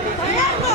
Yeah.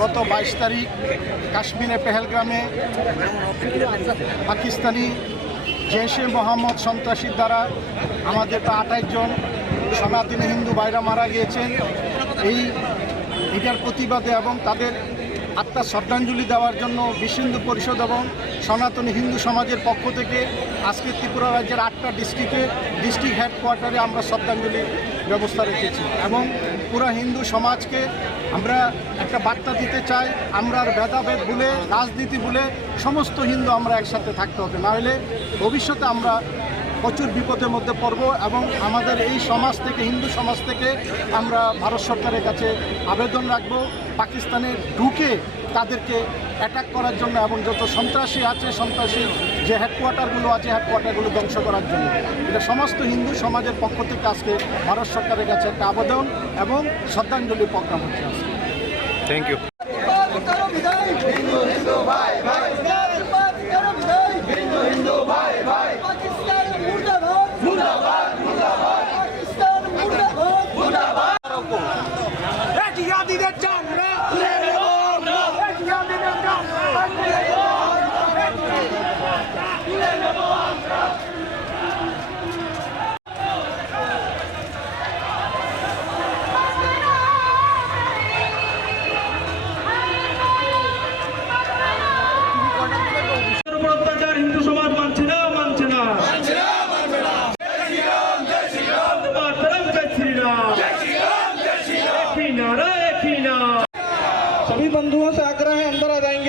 গত বাইশ তারিখ কাশ্মীরের পেহেলগ্রামে পাকিস্তানি জেশে মোহাম্মদ সন্ত্রাসীর দ্বারা আমাদের প্রায় আঠাইশ জন সনাতনী হিন্দু ভাইরা মারা গিয়েছেন। এই এটার প্রতিবাদে এবং তাদের আত্মার শ্রদ্ধাঞ্জলি দেওয়ার জন্য বিশ্ব হিন্দু পরিষদ এবং সনাতনী হিন্দু সমাজের পক্ষ থেকে আজকে ত্রিপুরা রাজ্যের আটটা ডিস্ট্রিক্টে ডিস্ট্রিক্ট হেডকোয়ার্টারে আমরা শ্রদ্ধাঞ্জলির ব্যবস্থা রেখেছি এবং পুরা হিন্দু সমাজকে আমরা একটা বার্তা দিতে চাই, আমরা ভেদাভেদ ভুলে, রাজনীতি ভুলে সমস্ত হিন্দু আমরা একসাথে থাকতে হবে। নাহলে ভবিষ্যতে আমরা প্রচুর বিপদের মধ্যে পড়ব এবং আমাদের এই সমাজ থেকে, হিন্দু সমাজ থেকে আমরা ভারত সরকারের কাছে আবেদন রাখব, পাকিস্তানে ঢুকে তাদেরকে অ্যাটাক করার জন্য এবং যত সন্ত্রাসী আছে, সন্ত্রাসী যে হেডকোয়ার্টারগুলো আছে হেডকোয়ার্টারগুলো ধ্বংস করার জন্য। এটা সমস্ত হিন্দু সমাজের পক্ষ থেকে আজকে ভারত সরকারের কাছে একটা আবেদন এবং শ্রদ্ধাঞ্জলি প্রোগ্রাম হচ্ছে থ্যাংক ইউ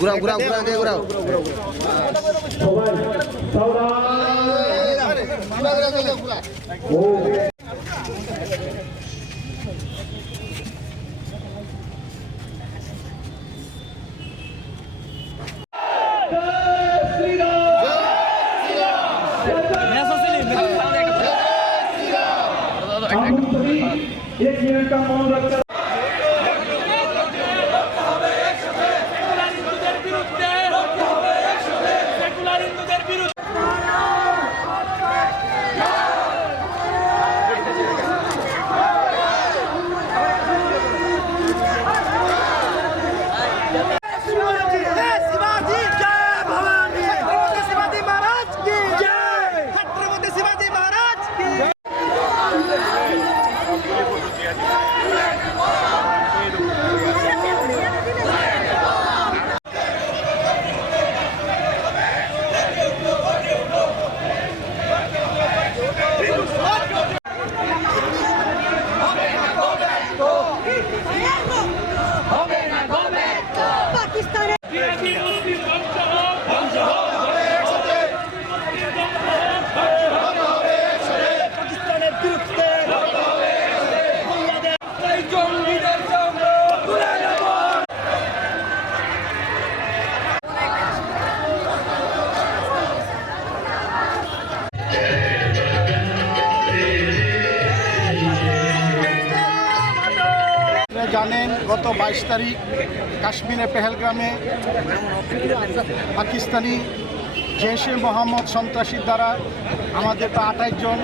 ঘুরাও ঘুরাও ঘুরাও দিয়ে ঘুরাও সবাই সাউরা ও हम सभी एक मिनट का मौन रखकर জানেন, গত বাইশ তারিখ কাশ্মীরের পেহেলগ্রামে পাকিস্তানি জেশে মোহাম্মদ সন্ত্রাসীর দ্বারা আমাদের প্রায় আঠাশ জন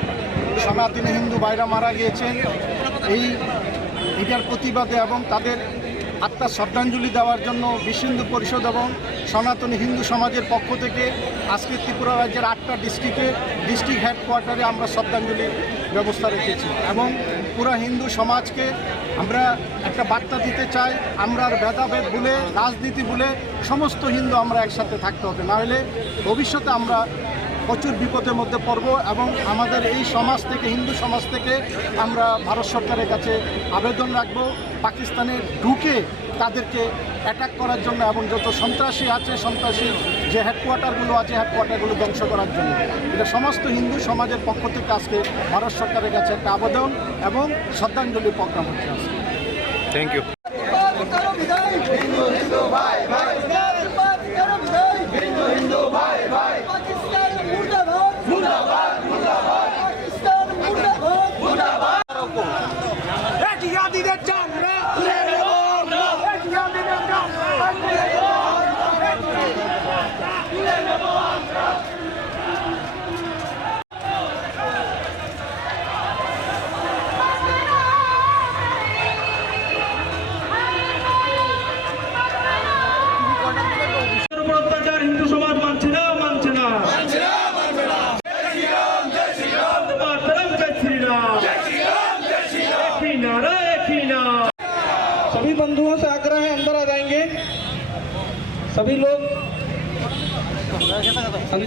সনাতনী হিন্দু বাইরা মারা গিয়েছেন। এই এটার প্রতিবাদে এবং তাদের আত্মার শ্রদ্ধাঞ্জলি দেওয়ার জন্য বিশ্ব হিন্দু পরিষদ এবং সনাতনী হিন্দু সমাজের পক্ষ থেকে আজকে ত্রিপুরা রাজ্যের আটটা ডিস্ট্রিক্টে ডিস্ট্রিক্ট হেডকোয়ার্টারে আমরা শ্রদ্ধাঞ্জলির ব্যবস্থা রেখেছি এবং পুরো হিন্দু সমাজকে আমরা একটা বার্তা দিতে চাই, আমরা ভেদাভেদ ভুলে, রাজনীতি ভুলে সমস্ত হিন্দু আমরা একসাথে থাকতে হবে। নাহলে ভবিষ্যতে আমরা প্রচুর বিপদের মধ্যে পড়ব এবং আমাদের এই সমাজ থেকে, হিন্দু সমাজ থেকে আমরা ভারত সরকারের কাছে আবেদন রাখব। পাকিস্তানে ঢুকে তাদেরকে অ্যাটাক করার জন্য এবং যত সন্ত্রাসী আছে সন্ত্রাসী যে হেডকোয়ার্টারগুলো আছে হেডকোয়ার্টারগুলো ধ্বংস করার জন্য। এটা সমস্ত হিন্দু সমাজের পক্ষ থেকে আজকে ভারত সরকারের কাছে একটা আবেদন এবং শ্রদ্ধাঞ্জলি প্রোগ্রাম হচ্ছে আজকে থ্যাংক ইউ सभी लोग अंदर- सभी